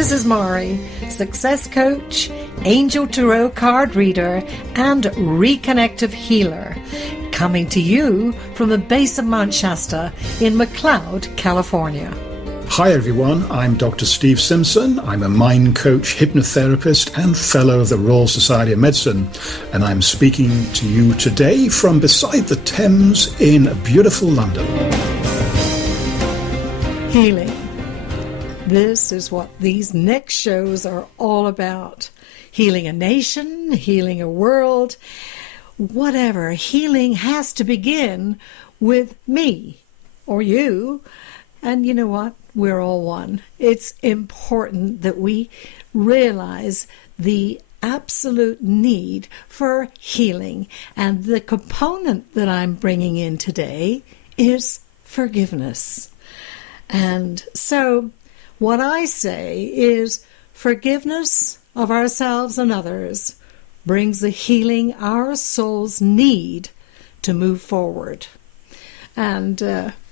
This is Mahri, success coach, angel tarot card reader, and reconnective healer, coming to you from the base of Mount Shasta in McLeod, California. Hi everyone, I'm Dr. Steve Simpson. I'm a mind coach, hypnotherapist, and fellow of the Royal Society of Medicine. And I'm speaking to you today from beside the Thames in beautiful London. Healing. This is what these next shows are all about. Healing a nation, healing a world, whatever. Healing has to begin with me or you. And you know what? We're all one. It's important that we realize the absolute need for healing. And the component that I'm bringing in today is forgiveness. And so what I say is forgiveness of ourselves and others brings the healing our souls need to move forward. And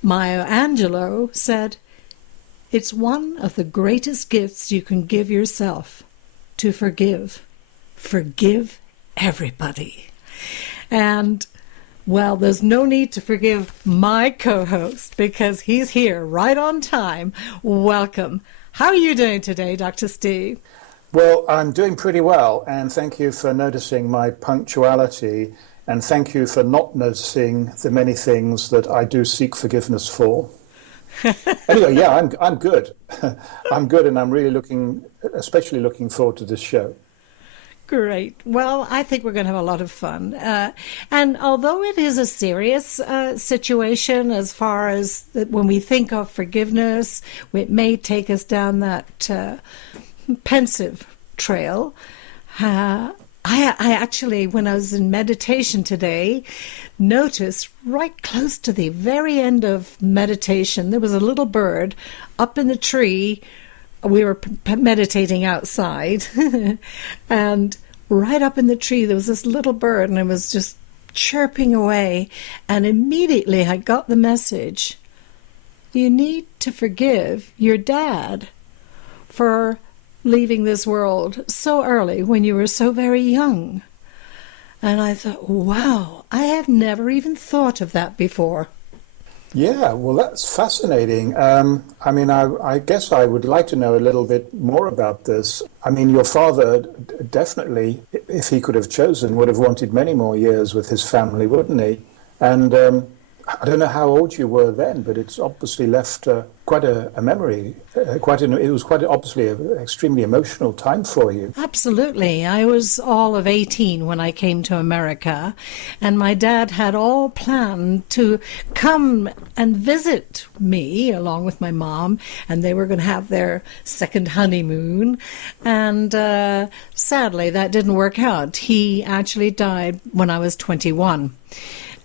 Maya Angelou said, it's one of the greatest gifts you can give yourself to forgive. Forgive everybody. And, well, there's no need to forgive my co-host because he's here right on time. Welcome. How are you doing today, Dr. Steve? Well, I'm doing pretty well, and thank you for noticing my punctuality, and thank you for not noticing the many things that I do seek forgiveness for. Anyway, yeah, I'm good. I'm good, and I'm really especially looking forward to this show. Great. Well, I think we're going to have a lot of fun. And although it is a serious situation as far as when we think of forgiveness, it may take us down that pensive trail. I actually, when I was in meditation today, noticed right close to the very end of meditation, there was a little bird up in the tree. We were meditating outside, and right up in the tree there was this little bird, and it was just chirping away. And immediately I got the message: you need to forgive your dad for leaving this world so early when you were so very young. And I thought, wow, I have never even thought of that before. Yeah, well, that's fascinating. I guess I would like to know a little bit more about this. I mean, your father definitely, if he could have chosen, would have wanted many more years with his family, wouldn't he? And I don't know how old you were then, but it's obviously left quite a memory. It was quite obviously an extremely emotional time for you. Absolutely. I was all of 18 when I came to America, and my dad had all planned to come and visit me along with my mom, and they were going to have their second honeymoon. And sadly, that didn't work out. He actually died when I was 21.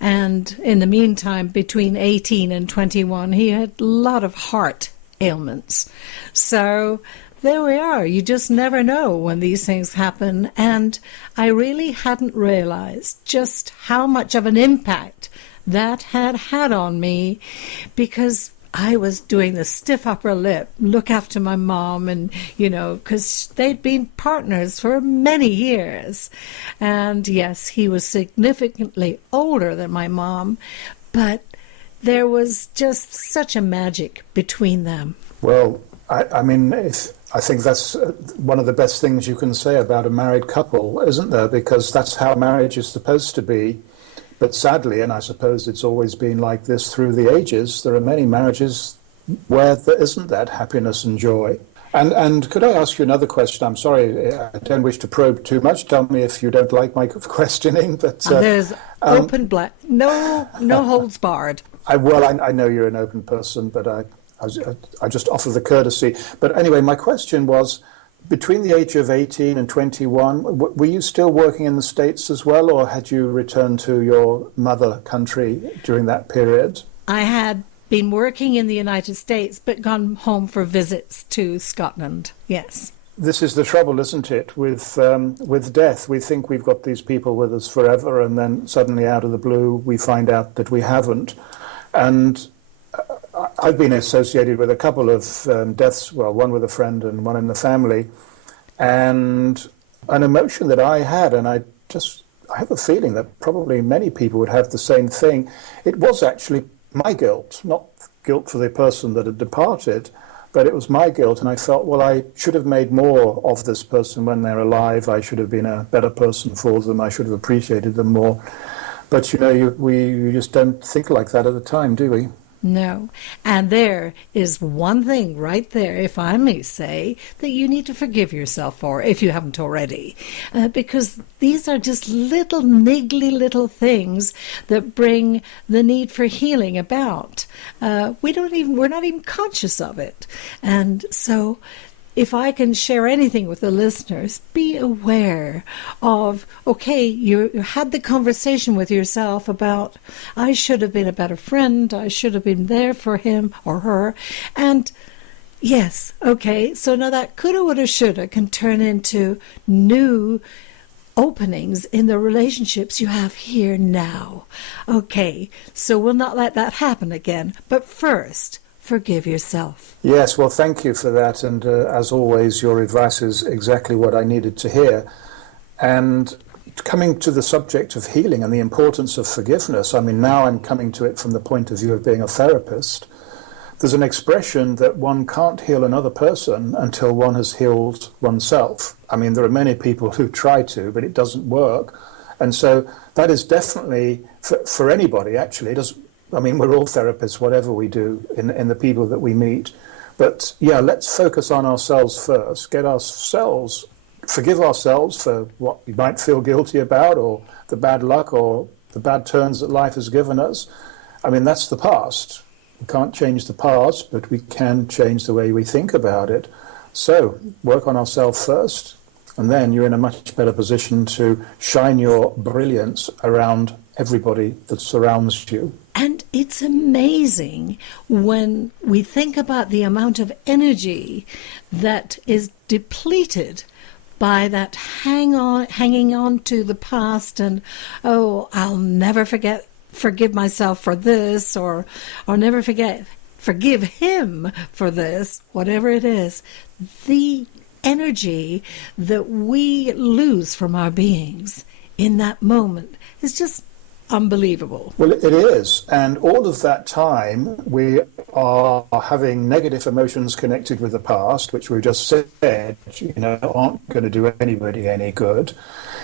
And in the meantime, between 18 and 21, he had a lot of heart ailments. So there we are. You just never know when these things happen. And I really hadn't realized just how much of an impact that had on me, because I was doing the stiff upper lip, look after my mom, and, because they'd been partners for many years. And yes, he was significantly older than my mom, but there was just such a magic between them. Well, I think that's one of the best things you can say about a married couple, isn't there? Because that's how marriage is supposed to be. But sadly, and I suppose it's always been like this through the ages, there are many marriages where there isn't that happiness and joy. And could I ask you another question? I'm sorry, I don't wish to probe too much. Tell me if you don't like my questioning. But there's open black, no holds barred. I know you're an open person, but I just offer the courtesy. But anyway, my question was, between the age of 18 and 21, were you still working in the States as well, or had you returned to your mother country during that period? I had been working in the United States, but gone home for visits to Scotland, yes. This is the trouble, isn't it, with death. We think we've got these people with us forever, and then suddenly out of the blue we find out that we haven't. And I've been associated with a couple of deaths, well, one with a friend and one in the family, and an emotion that I had, and I have a feeling that probably many people would have the same thing. It was actually my guilt, not guilt for the person that had departed, but it was my guilt, and I felt, well, I should have made more of this person when they're alive. I should have been a better person for them. I should have appreciated them more. But, we just don't think like that at the time, do we? No. And there is one thing right there, if I may say, that you need to forgive yourself for, if you haven't already. Because these are just little niggly little things that bring the need for healing about. We're not even conscious of it. And so if I can share anything with the listeners, be aware of, okay, you had the conversation with yourself about, I should have been a better friend, I should have been there for him or her. And yes, okay, so now that coulda, woulda, shoulda can turn into new openings in the relationships you have here now. Okay, so we'll not let that happen again. But first, forgive yourself. Yes, well, thank you for that. And as always, your advice is exactly what I needed to hear. And coming to the subject of healing and the importance of forgiveness, I mean, now I'm coming to it from the point of view of being a therapist. There's an expression that one can't heal another person until one has healed oneself. I mean, there are many people who try to, but it doesn't work. And so that is definitely, for anybody, actually, we're all therapists, whatever we do, in the people that we meet. But yeah, let's focus on ourselves first, forgive ourselves for what we might feel guilty about, or the bad luck, or the bad turns that life has given us. I mean, that's the past. We can't change the past, but we can change the way we think about it. So work on ourselves first, and then you're in a much better position to shine your brilliance around everybody that surrounds you. And it's amazing when we think about the amount of energy that is depleted by that hanging on to the past, and, oh, I'll never forgive myself for this, or I'll never forgive him for this, whatever it is. The energy that we lose from our beings in that moment is just unbelievable. Well, it is. And all of that time, we are having negative emotions connected with the past, which we just said, aren't going to do anybody any good.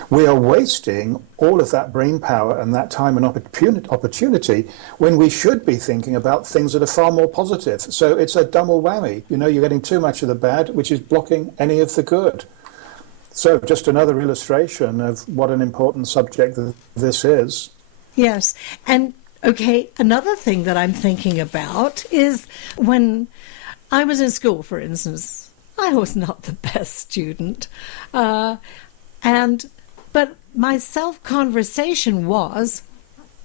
We are wasting all of that brain power and that time and opportunity when we should be thinking about things that are far more positive. So it's a double whammy. You're getting too much of the bad, which is blocking any of the good. So just another illustration of what an important subject this is. Yes. And, okay, another thing that I'm thinking about is when I was in school, for instance, I was not the best student. But my self-conversation was,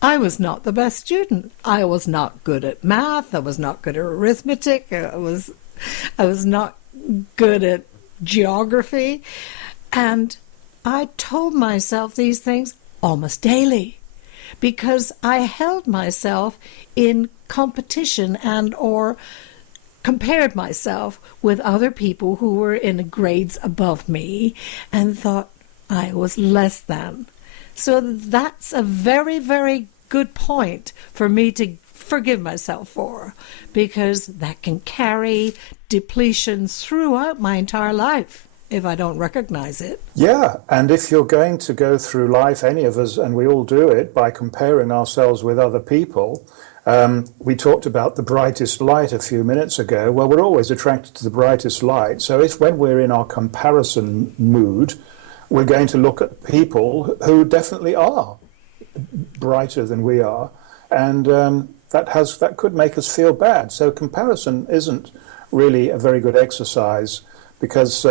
I was not the best student. I was not good at math. I was not good at arithmetic. I was not good at geography. And I told myself these things almost daily, because I held myself in competition and or compared myself with other people who were in grades above me and thought I was less than. So that's a very, very good point for me to forgive myself for, because that can carry depletion throughout my entire life if I don't recognize it. Yeah, and if you're going to go through life, any of us, and we all do it, by comparing ourselves with other people, we talked about the brightest light a few minutes ago. Well, we're always attracted to the brightest light. So if when we're in our comparison mood, we're going to look at people who definitely are brighter than we are, and that could make us feel bad. So comparison isn't really a very good exercise, because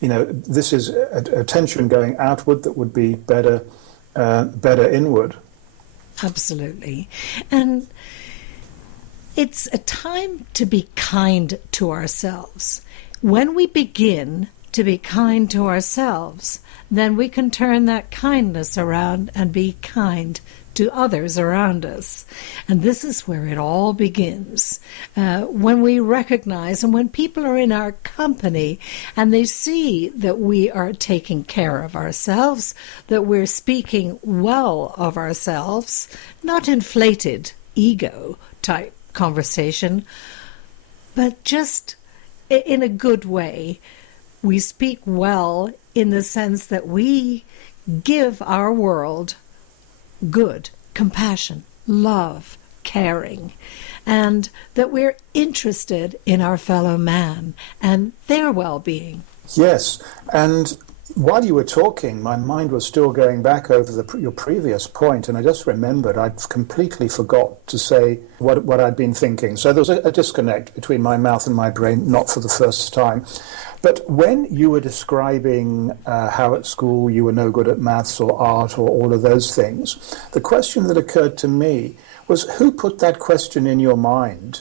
this is attention going outward that would be better inward. Absolutely. And it's a time to be kind to ourselves. When we begin to be kind to ourselves, then we can turn that kindness around and be kind to others around us. And this is where it all begins. When we recognize and when people are in our company and they see that we are taking care of ourselves, that we're speaking well of ourselves, not inflated ego type conversation, but just in a good way. We speak well in the sense that we give our world good, compassion, love, caring, and that we're interested in our fellow man and their well-being. Yes, and while you were talking, my mind was still going back over your previous point, and I just remembered I'd completely forgot to say what I'd been thinking. So there was a disconnect between my mouth and my brain, not for the first time. But when you were describing how at school you were no good at maths or art or all of those things, the question that occurred to me was, who put that question in your mind?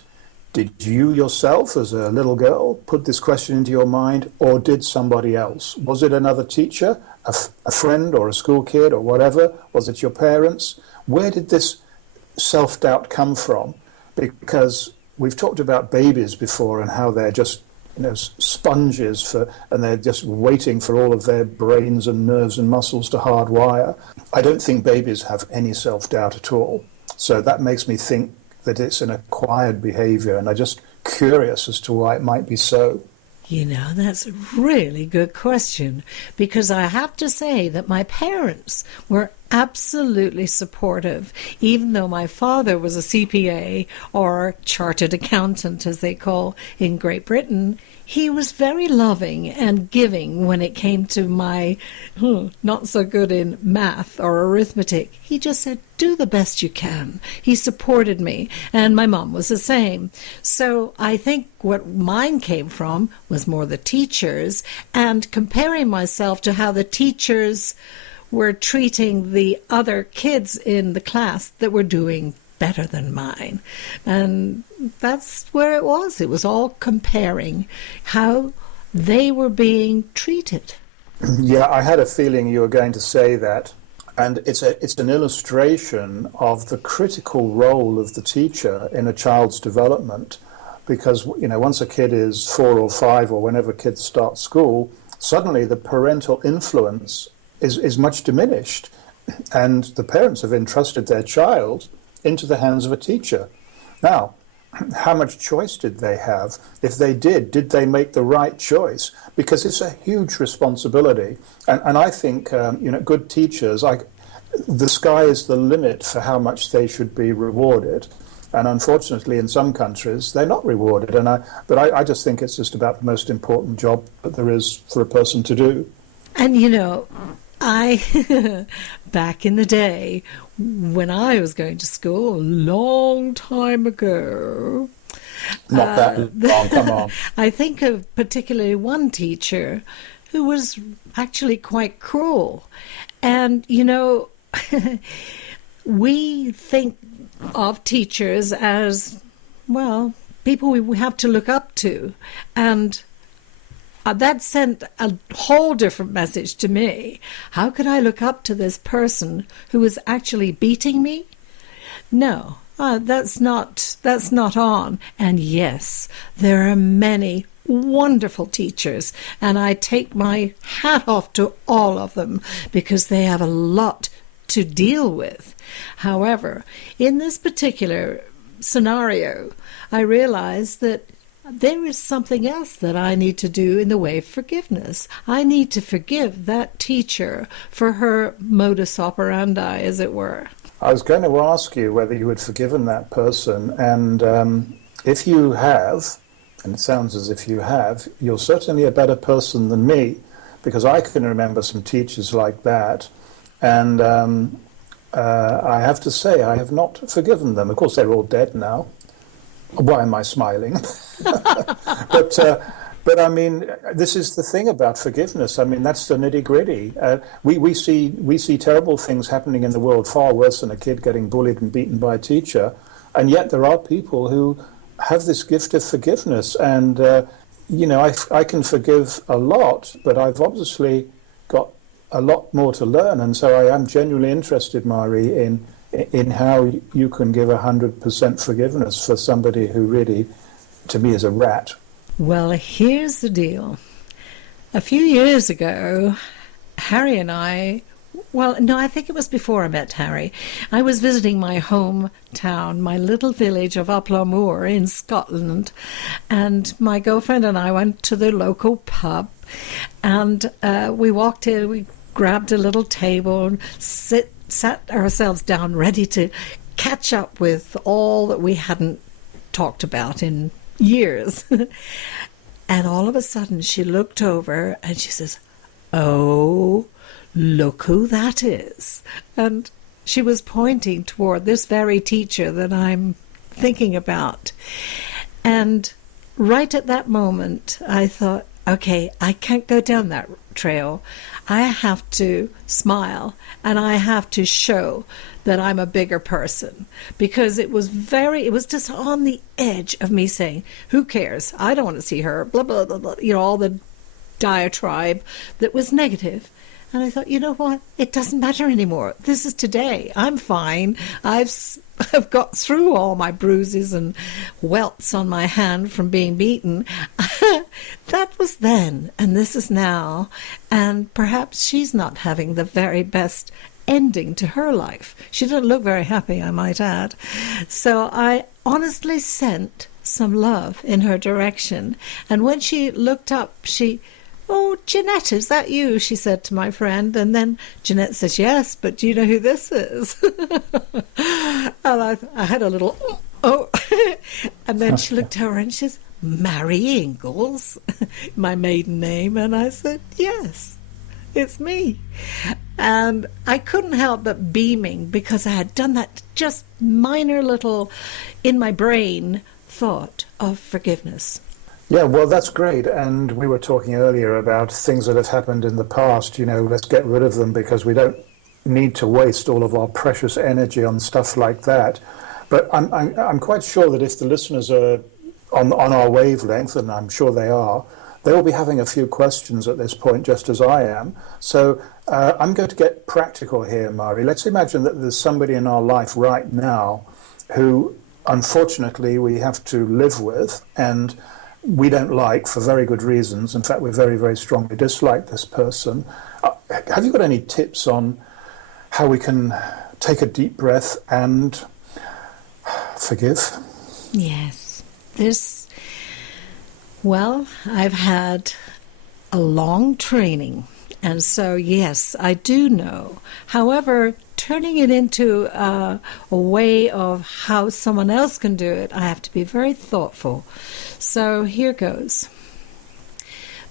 Did you yourself, as a little girl, put this question into your mind, or did somebody else? Was it another teacher, a friend, or a school kid, or whatever? Was it your parents? Where did this self-doubt come from? Because we've talked about babies before and how they're just sponges and they're just waiting for all of their brains and nerves and muscles to hardwire. I don't think babies have any self-doubt at all. So that makes me think that it's an acquired behavior, and I'm just curious as to why it might be so. That's a really good question, because I have to say that my parents were absolutely supportive. Even though my father was a CPA, or chartered accountant as they call in Great Britain, he was very loving and giving when it came to my not so good in math or arithmetic. He just said, do the best you can. He supported me, and my mom was the same. So I think what mine came from was more the teachers, and comparing myself to how the teachers were treating the other kids in the class that were doing better than mine. And that's where it was. It was all comparing how they were being treated. Yeah, I had a feeling you were going to say that. And it's an illustration of the critical role of the teacher in a child's development. Because, once a kid is 4 or 5 or whenever kids start school, suddenly the parental influence is much diminished. And the parents have entrusted their child into the hands of a teacher. Now, how much choice did they have? If they did they make the right choice? Because it's a huge responsibility. And I think, good teachers, the sky is the limit for how much they should be rewarded. And unfortunately, in some countries, they're not rewarded. But I just think it's just about the most important job that there is for a person to do. And, I, back in the day, when I was going to school, a long time ago... Not that long, come on. I think of particularly one teacher who was actually quite cruel. And, we think of teachers as, people we have to look up to. And that sent a whole different message to me. How could I look up to this person who was actually beating me? No, that's not on. And yes, there are many wonderful teachers, and I take my hat off to all of them because they have a lot to deal with. However, in this particular scenario, I realized that there is something else that I need to do in the way of forgiveness. I need to forgive that teacher for her modus operandi, as it were. I was going to ask you whether you had forgiven that person, and if you have, and it sounds as if you have, you're certainly a better person than me, because I can remember some teachers like that, and I have to say I have not forgiven them. Of course, they're all dead now. Why am I smiling? But I mean, this is the thing about forgiveness. I mean, that's the nitty-gritty. We see terrible things happening in the world, far worse than a kid getting bullied and beaten by a teacher, and yet there are people who have this gift of forgiveness. And I can forgive a lot, but I've obviously got a lot more to learn, and so I am genuinely interested, Mahri, in how you can give 100% forgiveness for somebody who really, to me, is a rat. Well, here's the deal. A few years ago, Harry and I, well, no, I think it was before I met Harry. I was visiting my hometown, my little village of Uplomoor in Scotland, and my girlfriend and I went to the local pub, and we walked in, we grabbed a little table, and sat ourselves down ready to catch up with all that we hadn't talked about in years. And all of a sudden she looked over and she says, "Oh, look who that is." And she was pointing toward this very teacher that I'm thinking about. And right at that moment, I thought, okay, I can't go down that trail. I have to smile and I have to show that I'm a bigger person, because it was just on the edge of me saying, who cares? I don't want to see her, blah, blah, blah, blah, all the diatribe that was negative. And I thought, you know what? It doesn't matter anymore. This is today. I'm fine. I've got through all my bruises and welts on my hand from being beaten. That was then, and this is now. And perhaps she's not having the very best ending to her life. She didn't look very happy, I might add. So I honestly sent some love in her direction. And when she looked up, "Oh, Jeanette, is that you?" she said to my friend. And then Jeanette says, "Yes, but do you know who this is?" And I had a little, oh. And then she looked over and she says, "Mahri Ingalls," my maiden name. And I said, "Yes, it's me." And I couldn't help but beaming, because I had done that just minor little, in my brain, thought of forgiveness. Yeah, well, that's great. And we were talking earlier about things that have happened in the past. Let's get rid of them, because we don't need to waste all of our precious energy on stuff like that. But I'm quite sure that if the listeners are on our wavelength, and I'm sure they are, they will be having a few questions at this point, just as I am. So I'm going to get practical here, Mahri. Let's imagine that there's somebody in our life right now who, unfortunately, we have to live with, and we don't like for very good reasons. In fact, we very, very strongly dislike this person. Have you got any tips on how we can take a deep breath and forgive? Yes. Well, I've had a long training, and so yes, I do know. However, turning it into a way of how someone else can do it, I have to be very thoughtful. So here goes.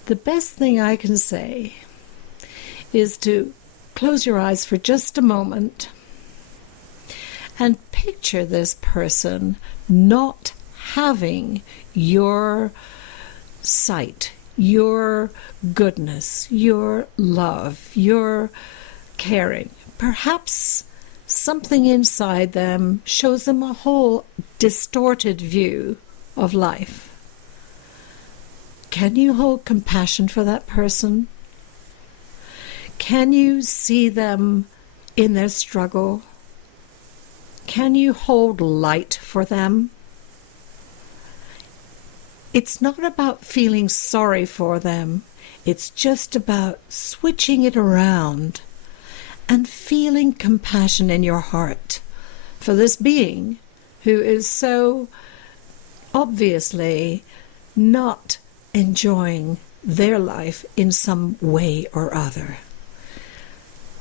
The best thing I can say is to close your eyes for just a moment and picture this person not having your sight, your goodness, your love, your caring. Perhaps something inside them shows them a whole distorted view of life. Can you hold compassion for that person? Can you see them in their struggle? Can you hold light for them? It's not about feeling sorry for them. It's just about switching it around and feeling compassion in your heart for this being who is so obviously not enjoying their life in some way or other.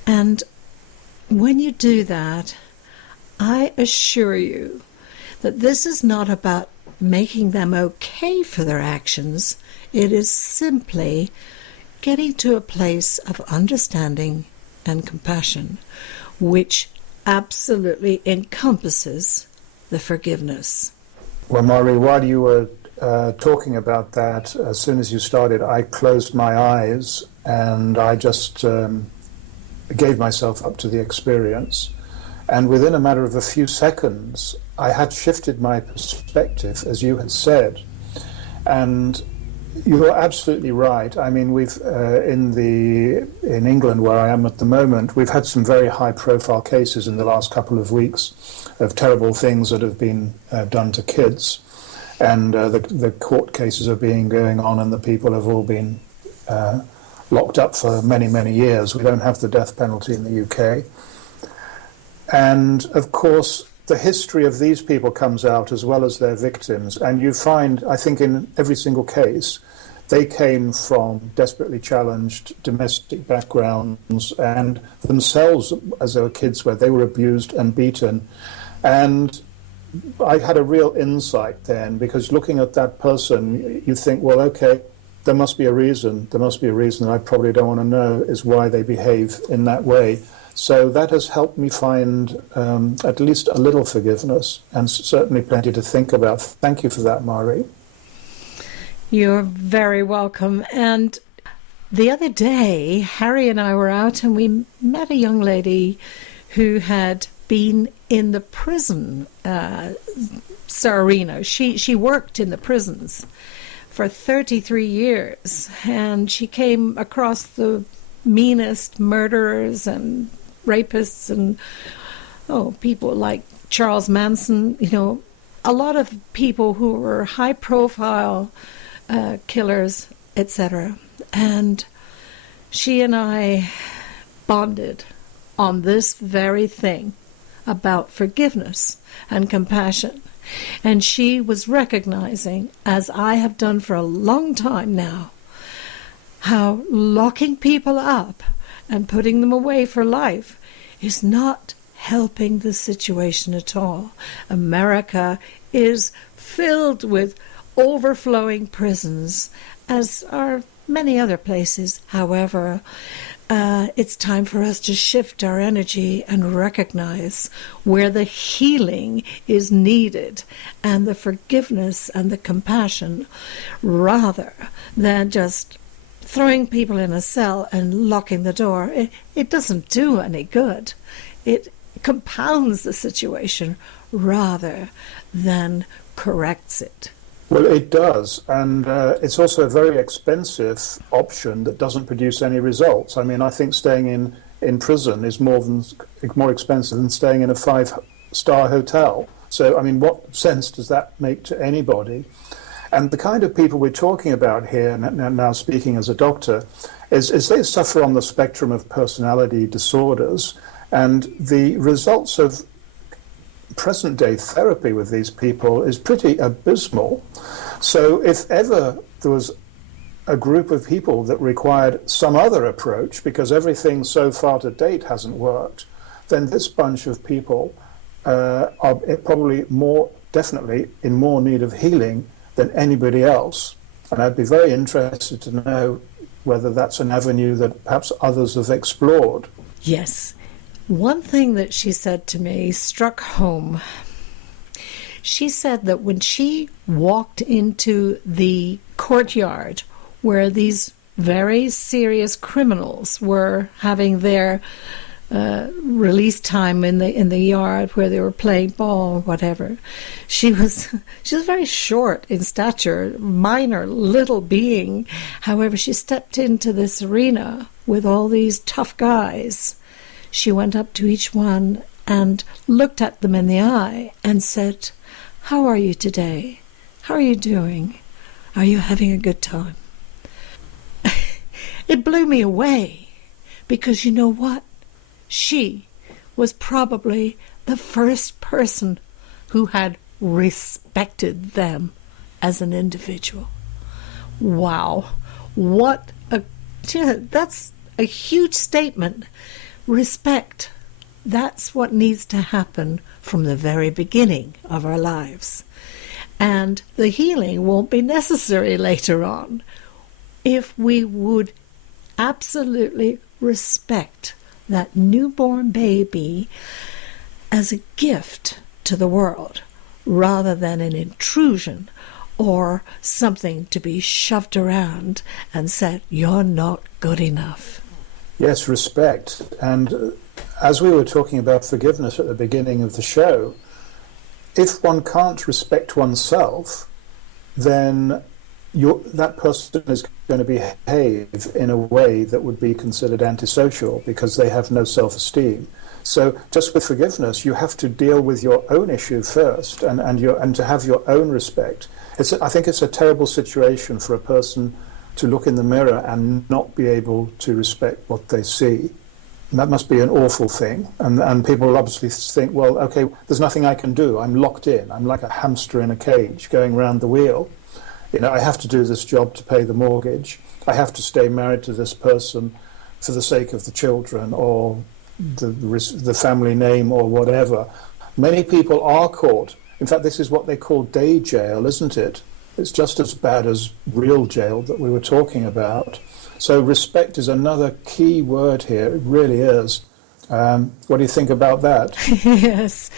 And when you do that, I assure you that this is not about making them okay for their actions. It is simply getting to a place of understanding and compassion, which absolutely encompasses the forgiveness. Well, Mahri, while you were talking about that, as soon as you started, I closed my eyes and I just gave myself up to the experience. And within a matter of a few seconds, I had shifted my perspective, as you had said. And You're absolutely right. I mean, we've in England, where I am at the moment, we've had some very high-profile cases in the last couple of weeks of terrible things that have been done to kids, and the court cases are going on, and the people have all been locked up for many, many years. We don't have the death penalty in the UK, and of course, the history of these people comes out as well as their victims, and you find, I think, in every single case, they came from desperately challenged domestic backgrounds and themselves, as they were kids, where they were abused and beaten. And I had a real insight then, because looking at that person, you think, well, okay, there must be a reason. There must be a reason that I probably don't want to know is why they behave in that way. So that has helped me find at least a little forgiveness, and certainly plenty to think about. Thank you for that, Mahri. You're very welcome. And the other day, Harry and I were out and we met a young lady who had been in the prison, Sarina. She worked in the prisons for 33 years, and she came across the meanest murderers and rapists and people like Charles Manson, a lot of people who were high profile killers, etc. And she and I bonded on this very thing about forgiveness and compassion. And she was recognizing, as I have done for a long time now, how locking people up and putting them away for life is not helping the situation at all. America is filled with overflowing prisons, as are many other places. However, it's time for us to shift our energy and recognize where the healing is needed and the forgiveness and the compassion, rather than just throwing people in a cell and locking the door. It doesn't do any good. It compounds the situation rather than corrects it. Well, it does, and it's also a very expensive option that doesn't produce any results. I mean, I think staying in prison is more expensive than staying in a 5-star hotel. So, I mean, what sense does that make to anybody? And the kind of people we're talking about here, now speaking as a doctor, is they suffer on the spectrum of personality disorders, and the results of present-day therapy with these people is pretty abysmal. So if ever there was a group of people that required some other approach, because everything so far to date hasn't worked, then this bunch of people are probably definitely in more need of healing than anybody else. And I'd be very interested to know whether that's an avenue that perhaps others have explored. Yes. One thing that she said to me struck home. She said that when she walked into the courtyard where these very serious criminals were having their release time in the yard where they were playing ball or whatever, she was very short in stature, minor little being. However, she stepped into this arena with all these tough guys. She went up to each one and looked at them in the eye and said, "How are you today? How are you doing? Are you having a good time?" It blew me away, because you know what? She was probably the first person who had respected them as an individual. Wow. That's a huge statement. Respect. That's what needs to happen from the very beginning of our lives. And the healing won't be necessary later on if we would absolutely respect that newborn baby as a gift to the world, rather than an intrusion or something to be shoved around and said, "You're not good enough." Yes, respect. And as we were talking about forgiveness at the beginning of the show, if one can't respect oneself, then that person is going to behave in a way that would be considered antisocial because they have no self-esteem. So just with forgiveness, you have to deal with your own issue first, and to have your own respect. I think it's a terrible situation for a person to look in the mirror and not be able to respect what they see. And that must be an awful thing. And people obviously think, well, okay, there's nothing I can do. I'm locked in. I'm like a hamster in a cage going round the wheel. I have to do this job to pay the mortgage. I have to stay married to this person for the sake of the children or the family name or whatever. Many people are caught. In fact, this is what they call day jail, isn't it? It's just as bad as real jail that we were talking about. So respect is another key word here. It really is. What do you think about that? Yes.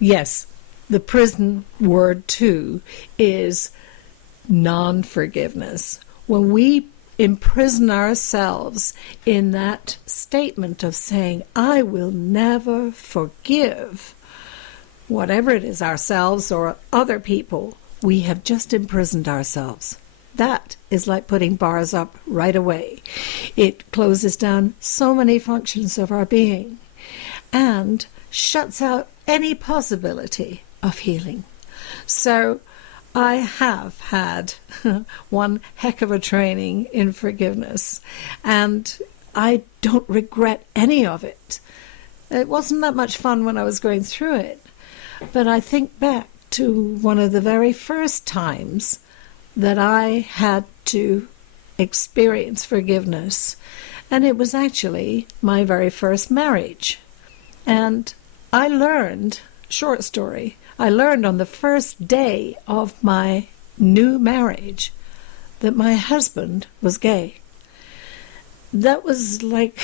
Yes. The prison word, too, is non-forgiveness. When we imprison ourselves in that statement of saying, I will never forgive, whatever it is, ourselves or other people, we have just imprisoned ourselves. That is like putting bars up right away. It closes down so many functions of our being and shuts out any possibility of healing. So I have had one heck of a training in forgiveness, and I don't regret any of it. It wasn't that much fun when I was going through it, but I think back to one of the very first times that I had to experience forgiveness, and it was actually my very first marriage. And I learned, short story, I learned on the first day of my new marriage that my husband was gay. That was like,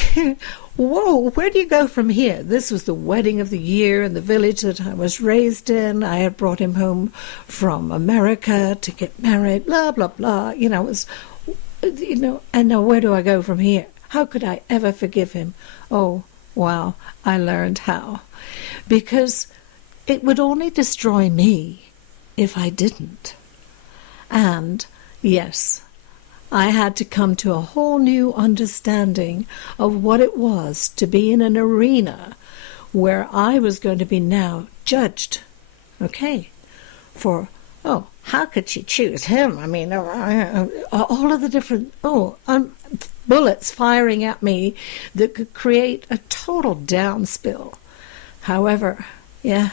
whoa, where do you go from here? This was the wedding of the year in the village that I was raised in. I had brought him home from America to get married, blah, blah, blah. It was, and now where do I go from here? How could I ever forgive him? Oh, wow, I learned how. Because it would only destroy me if I didn't. And, yes, I had to come to a whole new understanding of what it was to be in an arena where I was going to be now judged, okay, for, oh, how could she choose him? I mean, all of the different, bullets firing at me that could create a total downspill. However, yeah,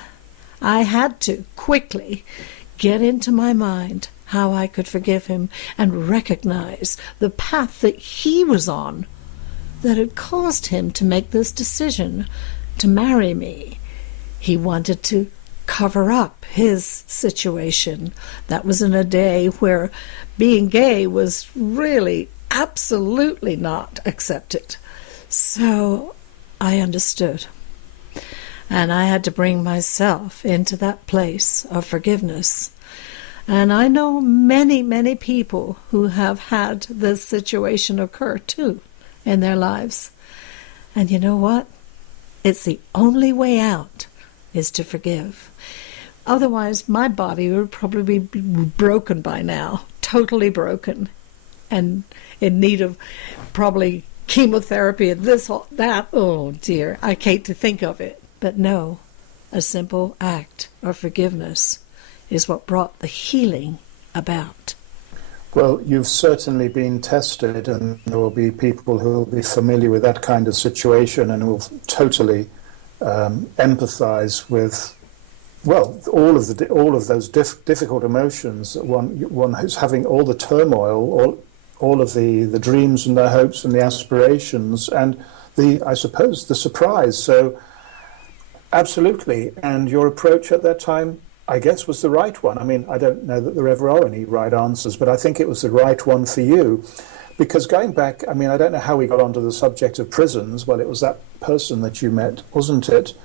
I had to quickly get into my mind how I could forgive him and recognize the path that he was on that had caused him to make this decision to marry me. He wanted to cover up his situation. That was in a day where being gay was really absolutely not accepted. So I understood. And I had to bring myself into that place of forgiveness. And I know many, many people who have had this situation occur too in their lives. And you know what? It's the only way out is to forgive. Otherwise, my body would probably be broken by now, totally broken, and in need of probably chemotherapy and this, or that. Oh dear, I hate to think of it. But no, a simple act of forgiveness is what brought the healing about. Well, you've certainly been tested, and there will be people who will be familiar with that kind of situation and will totally empathize with, well, all of those difficult emotions that one who's having, all the turmoil, all of the dreams and the hopes and the aspirations, and I suppose the surprise. So absolutely. And your approach at that time, I guess, was the right one. I mean, I don't know that there ever are any right answers, but I think it was the right one for you. Because going back, I mean, I don't know how we got onto the subject of prisons. Well, it was that person that you met, wasn't it?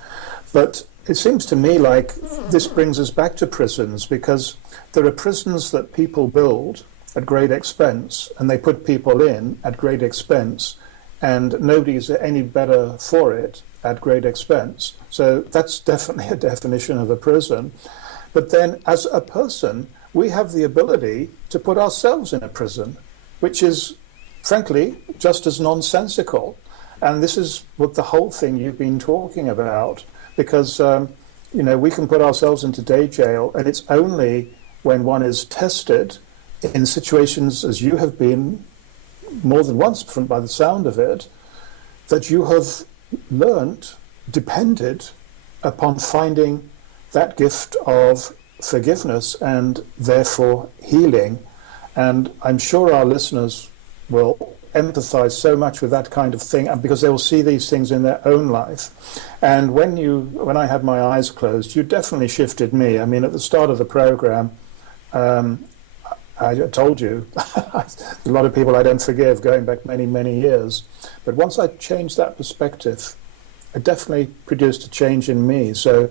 But it seems to me like this brings us back to prisons, because there are prisons that people build at great expense, and they put people in at great expense, and nobody's any better for it at great expense. So that's definitely a definition of a prison. But then as a person, we have the ability to put ourselves in a prison, which is, frankly, just as nonsensical. And this is what the whole thing you've been talking about, because, we can put ourselves into day jail, and it's only when one is tested in situations as you have been more than once, by the sound of it, that you have learnt, depended upon finding that gift of forgiveness and therefore healing. And I'm sure our listeners will empathize so much with that kind of thing, and because they will see these things in their own life. And when I had my eyes closed, you definitely shifted me. I mean, at the start of the program, I told you, a lot of people I don't forgive going back many, many years. But once I changed that perspective, it definitely produced a change in me. So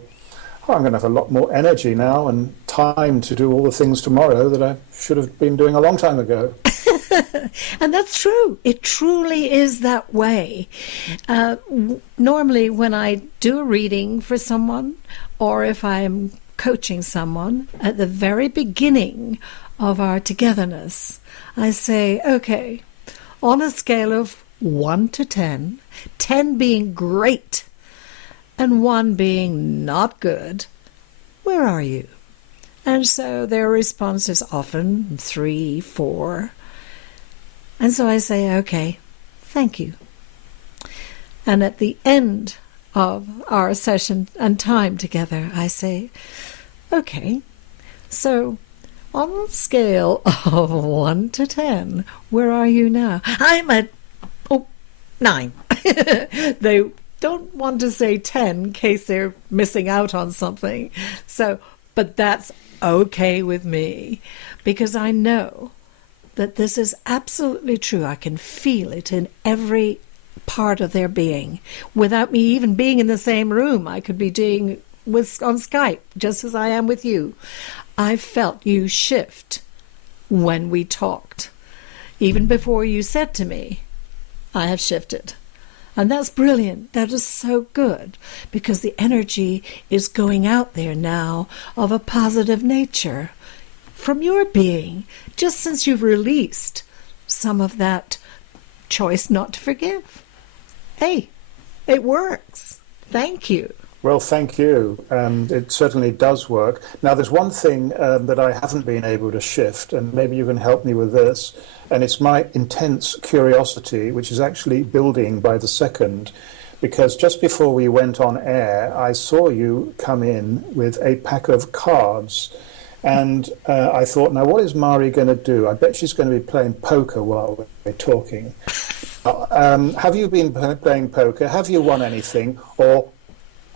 I'm going to have a lot more energy now and time to do all the things tomorrow that I should have been doing a long time ago. And that's true. It truly is that way. Normally, when I do a reading for someone, or if I'm coaching someone, at the very beginning of our togetherness, I say, okay, on a scale of 1 to 10, 10 being great and 1 being not good, where are you? And so their response is often 3, 4. And so I say, okay, thank you. And at the end of our session and time together, I say, okay, so on a scale of 1 to 10, where are you now? I'm at 9. They don't want to say 10 in case they're missing out on something. So, but that's okay with me, because I know that this is absolutely true. I can feel it in every part of their being. Without me even being in the same room, I could be doing on Skype, just as I am with you. I felt you shift when we talked. Even before you said to me, I have shifted. And that's brilliant. That is so good, because the energy is going out there now of a positive nature from your being, just since you've released some of that choice not to forgive. Hey, it works. Thank you. Well, thank you. It certainly does work. Now, there's one thing that I haven't been able to shift, and maybe you can help me with this, and it's my intense curiosity, which is actually building by the second, because just before we went on air, I saw you come in with a pack of cards, and I thought, now, what is Mahri going to do? I bet she's going to be playing poker while we're talking. Have you been playing poker? Have you won anything? Or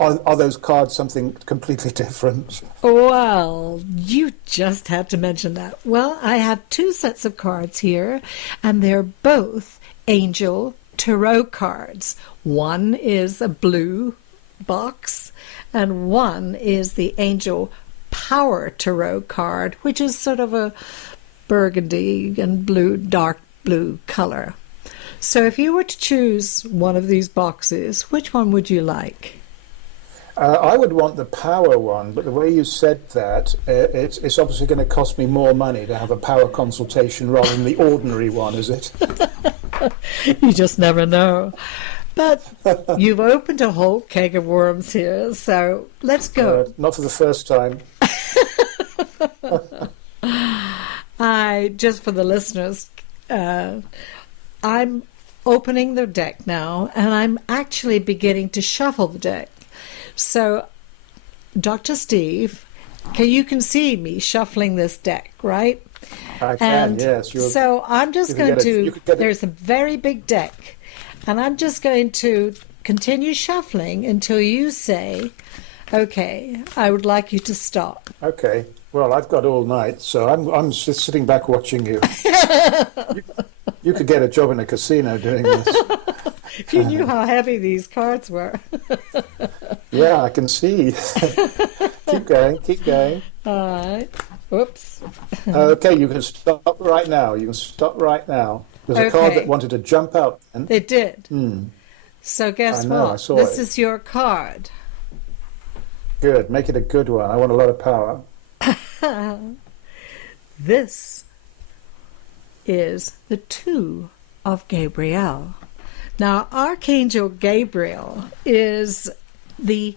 are those cards something completely different? Well, you just had to mention that. Well, I have 2 sets of cards here, and they're both angel tarot cards. One is a blue box, and one is the angel power tarot card, which is sort of a burgundy and blue, dark blue color. So if you were to choose one of these boxes, which one would you like? I would want the power one, but the way you said that, it's obviously going to cost me more money to have a power consultation rather than the ordinary one, is it? You just never know. But you've opened a whole keg of worms here, so let's go. Not for the first time. Just for the listeners, I'm opening the deck now, and I'm actually beginning to shuffle the deck. So, Dr. Steve, you can see me shuffling this deck, right? I can, yes. So I'm just going to, there's a very big deck, and I'm just going to continue shuffling until you say, okay, I would like you to stop. Okay. Well, I've got all night, so I'm just sitting back watching you. You could get a job in a casino doing this. If you knew how heavy these cards were. Yeah, I can see. Keep going. All right. Whoops. Okay, you can stop right now. There's a card that wanted to jump out. It did. So guess what? This is your card. Good. Make it a good one. I want a lot of power. This is the 2 of Gabriel. Now, Archangel Gabriel is the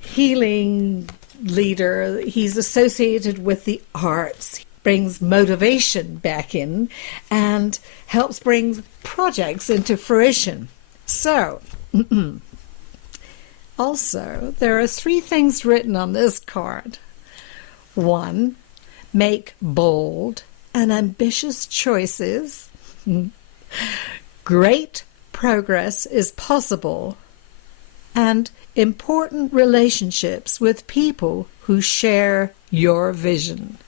healing leader. He's associated with the arts. He brings motivation back in and helps bring projects into fruition. So, also, there are 3 things written on this card. 1, make bold and ambitious choices. Great progress is possible. And important relationships with people who share your vision.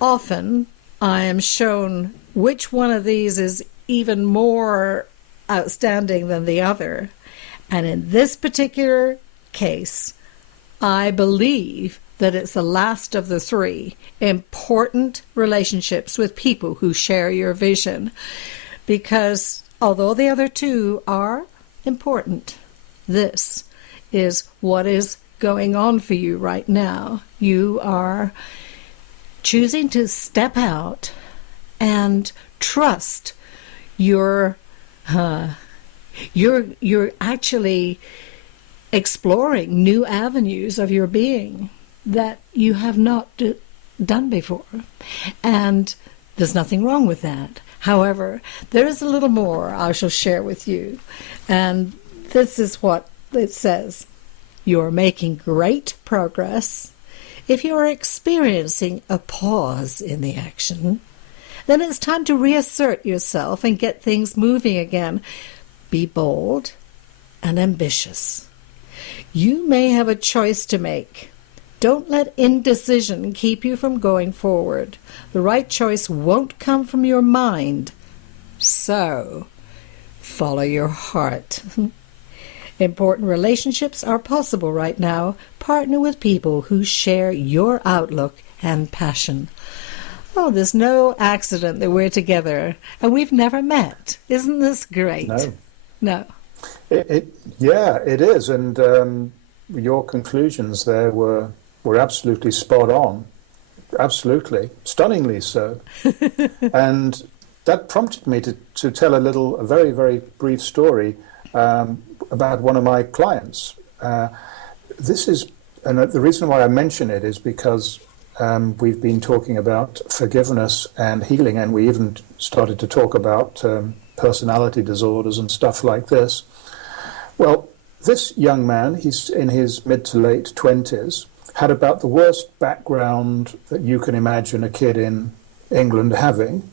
Often, I am shown which one of these is even more outstanding than the other. And in this particular case, I believe that it's the last of the 3, important relationships with people who share your vision. Because although the other 2 are important, this is what is going on for you right now. You are choosing to step out and trust you're actually exploring new avenues of your being that you have not done before. And there's nothing wrong with that. However, there is a little more I shall share with you. And this is what it says. You are making great progress. If you are experiencing a pause in the action, then it's time to reassert yourself and get things moving again. Be bold and ambitious. You may have a choice to make. Don't let indecision keep you from going forward. The right choice won't come from your mind. So, follow your heart. Important relationships are possible right now. Partner with people who share your outlook and passion. Oh, there's no accident that we're together and we've never met. Isn't this great? No. Yeah, it is. And your conclusions there were absolutely spot on. Absolutely. Stunningly so. And that prompted me to tell a very, very brief story about one of my clients. This is, and the reason why I mention it is because we've been talking about forgiveness and healing, and we even started to talk about personality disorders and stuff like this. Well, this young man, he's in his mid to late 20s, had about the worst background that you can imagine a kid in England having.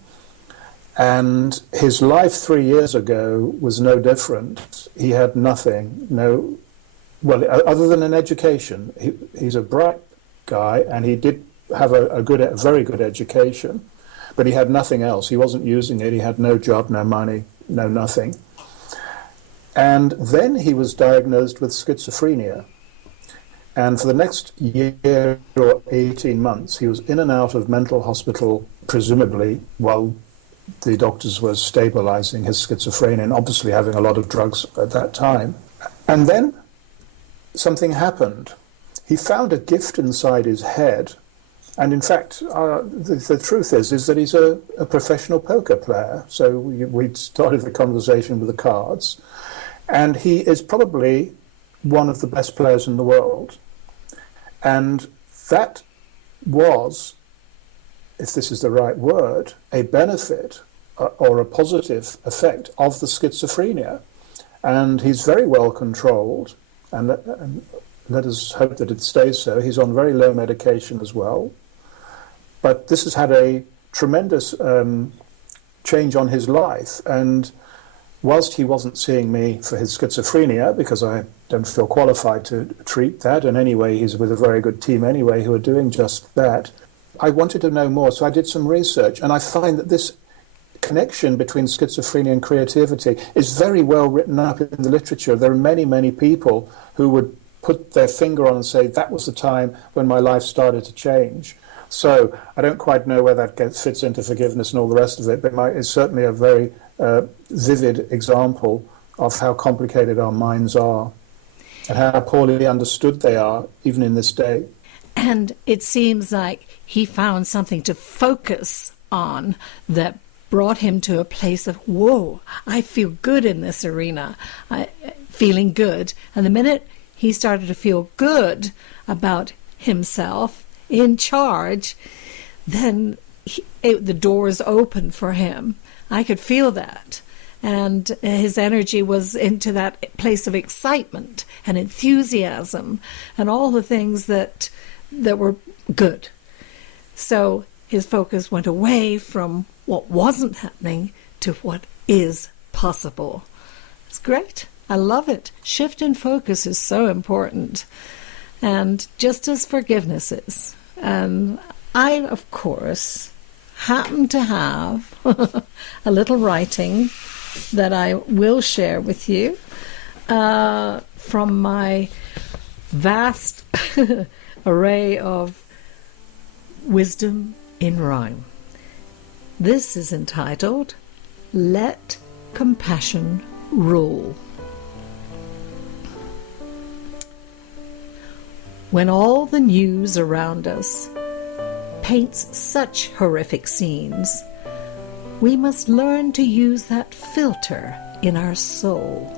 And his life 3 years ago was no different. He had nothing, other than an education. He's a bright guy, and he did have a very good education, but he had nothing else. He wasn't using it. He had no job, no money, no nothing. And then he was diagnosed with schizophrenia. And for the next year or 18 months, he was in and out of mental hospital, presumably while the doctors were stabilizing his schizophrenia and obviously having a lot of drugs at that time. And then something happened. He found a gift inside his head. And in fact, the truth is that he's a professional poker player. So we started the conversation with the cards. And he is probably one of the best players in the world. And that was, if this is the right word, a benefit or a positive effect of the schizophrenia. And he's very well controlled, and let us hope that it stays so. He's on very low medication as well. But this has had a tremendous change on his life. And whilst he wasn't seeing me for his schizophrenia, because I don't feel qualified to treat that, and anyway, he's with a very good team anyway who are doing just that, I wanted to know more, so I did some research, and I find that this connection between schizophrenia and creativity is very well written up in the literature. There are many, many people who would put their finger on and say, that was the time when my life started to change. So I don't quite know where that fits into forgiveness and all the rest of it, but it's certainly a very vivid example of how complicated our minds are and how poorly understood they are, even in this day. And it seems like he found something to focus on that brought him to a place of, whoa, I feel good in this arena, feeling good. And the minute he started to feel good about himself, in charge, then the doors opened for him. I could feel that. And his energy was into that place of excitement and enthusiasm and all the things that were good. So his focus went away from what wasn't happening to what is possible. It's great. I love it. Shift in focus is so important. And just as forgiveness is. And I, of course, happen to have a little writing that I will share with you from my vast array of wisdom in rhyme. This is entitled, Let Compassion Rule. When all the news around us paints such horrific scenes, we must learn to use that filter in our soul.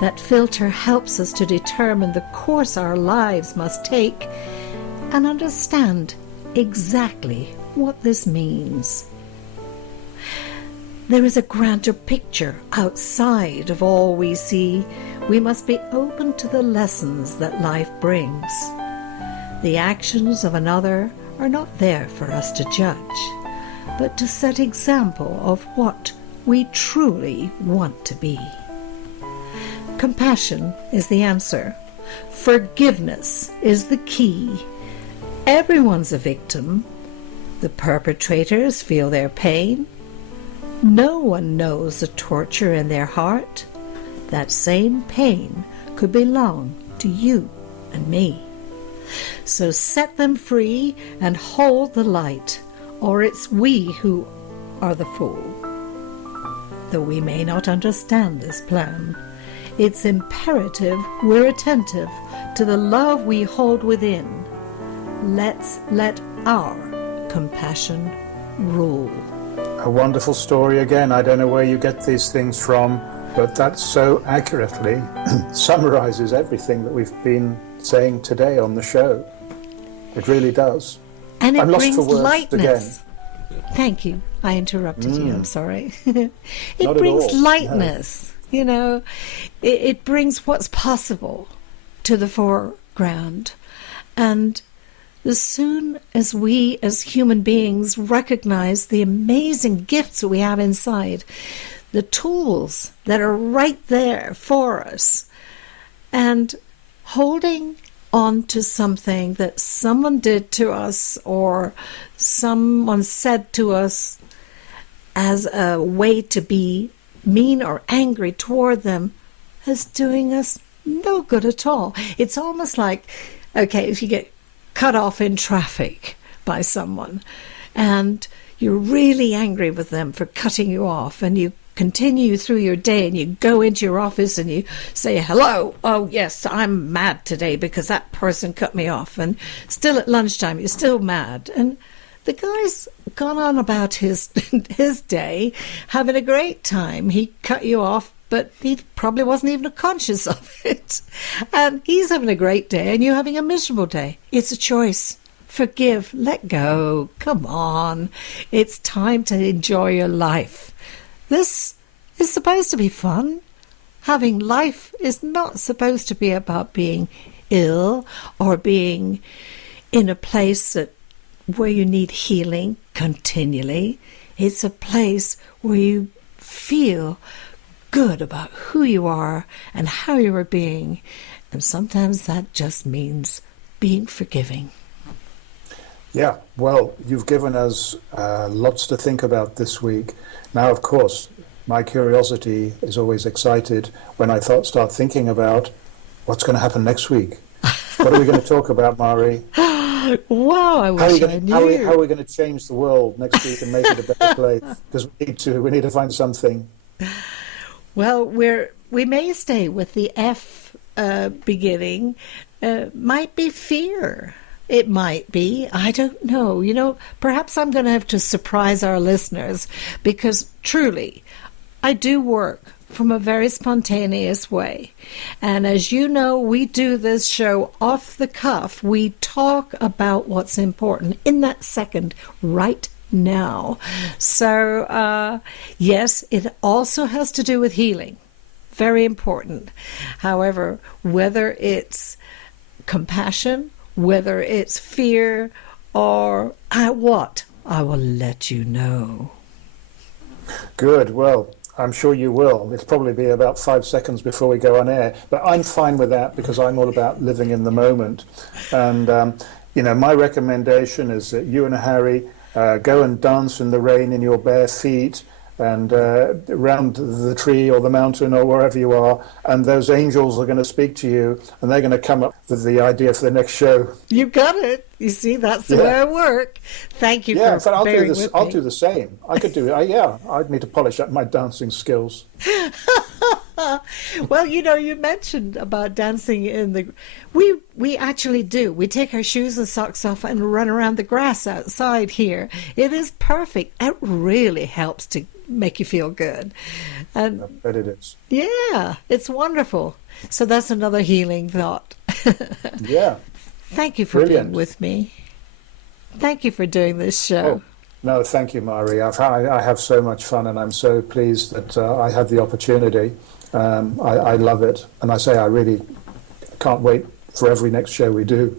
That filter helps us to determine the course our lives must take and understand exactly what this means. There is a grander picture outside of all we see. We must be open to the lessons that life brings. The actions of another are not there for us to judge, but to set example of what we truly want to be. Compassion is the answer. Forgiveness is the key. Everyone's a victim. The perpetrators feel their pain. No one knows the torture in their heart. That same pain could belong to you and me. So set them free and hold the light, or it's we who are the fool. Though we may not understand this plan, it's imperative we're attentive to the love we hold within. Let's let our compassion rule. A wonderful story again. I don't know where you get these things from, but that so accurately summarizes everything that we've been saying today on the show. It really does. And it I'm lost brings for words lightness. again. Thank you. I interrupted you. I'm sorry. It Not at brings all. lightness. No. You know, it brings what's possible to the foreground. And as soon as we as human beings recognize the amazing gifts we have inside, the tools that are right there for us, and holding on to something that someone did to us or someone said to us as a way to be mean or angry toward them is doing us no good at all. It's almost like, okay, if you get cut off in traffic by someone and you're really angry with them for cutting you off, and you continue through your day and you go into your office and you say, hello, oh yes, I'm mad today because that person cut me off, and still at lunchtime you're still mad, and the guy's gone on about his day, having a great time. He cut you off, but he probably wasn't even conscious of it. And he's having a great day and you're having a miserable day. It's a choice. Forgive, let go. Come on. It's time to enjoy your life. This is supposed to be fun. Having life is not supposed to be about being ill or being in a place where you need healing continually. It's a place where you feel good about who you are and how you are being. And sometimes that just means being forgiving. Yeah, well, you've given us lots to think about this week. Now, of course, my curiosity is always excited when I start thinking about what's going to happen next week. What are we going to talk about, Mahri? Wow, I wish I knew. How are we going to change the world next week and make it a better place? Because we need to find something. Well, we may stay with the F beginning. Might be fear. It might be. I don't know. Perhaps I'm going to have to surprise our listeners because truly, I do work from a very spontaneous way. And as you know, we do this show off the cuff. We talk about what's important in that second right now. So, yes, it also has to do with healing. Very important. However, whether it's compassion, whether it's fear, or what, I will let you know. Good. Well, I'm sure you will. It'll probably be about 5 seconds before we go on air. But I'm fine with that because I'm all about living in the moment. And, my recommendation is that you and Harry go and dance in the rain in your bare feet and around the tree or the mountain or wherever you are, and those angels are going to speak to you, and they're going to come up with the idea for the next show. You got it. You see, that's the way I work. Thank you for bearing with me. I'll do the same. I could do it. I'd need to polish up my dancing skills. Well, you mentioned about dancing in the... We actually do. We take our shoes and socks off and run around the grass outside here. It is perfect. It really helps to make you feel good. And I bet it is. Yeah, it's wonderful. So that's another healing thought. Yeah. Thank you for being with me. Thank you for doing this show. Oh, no, thank you, Mahri. I have so much fun, and I'm so pleased that I have the opportunity. I love it. And I say I really can't wait for every next show we do.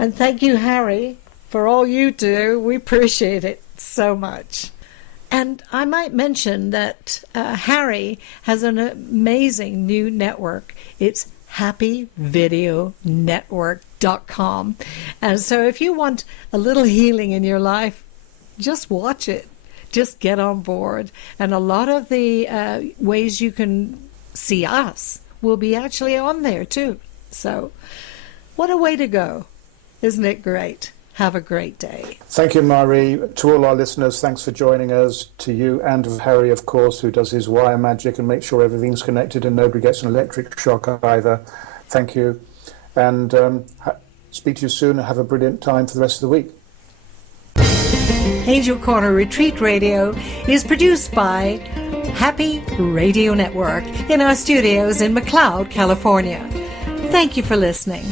And thank you, Harry, for all you do. We appreciate it so much. And I might mention that Harry has an amazing new network. It's happyvideonetwork.com. And so if you want a little healing in your life, just watch it. Just get on board. And a lot of the ways you can see us will be actually on there too. So what a way to go. Isn't it great? Have a great day. Thank you, Mahri. To all our listeners, thanks for joining us. To you and Harry, of course, who does his wire magic and makes sure everything's connected and nobody gets an electric shock either. Thank you. And speak to you soon and have a brilliant time for the rest of the week. Angel Corner Retreat Radio is produced by Happy Radio Network in our studios in McLeod, California. Thank you for listening.